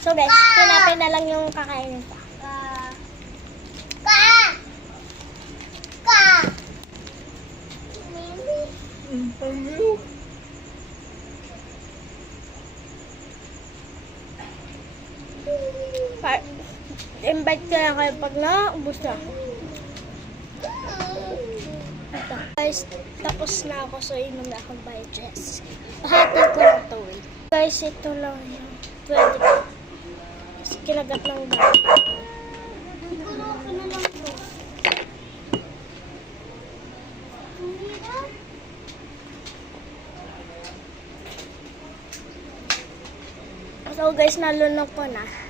So guys, tinapay na lang yung kakainin pa. Invite ko lang kayo pag naubos na ako. Ito. Guys, tapos na ako. So, inom na akong digest. Pahatid ko na ito eh. Guys, ito lang yung 20 ko. Tapos kinagat ng dami. Siguro ako na lang ito. So guys, nalunok ko na.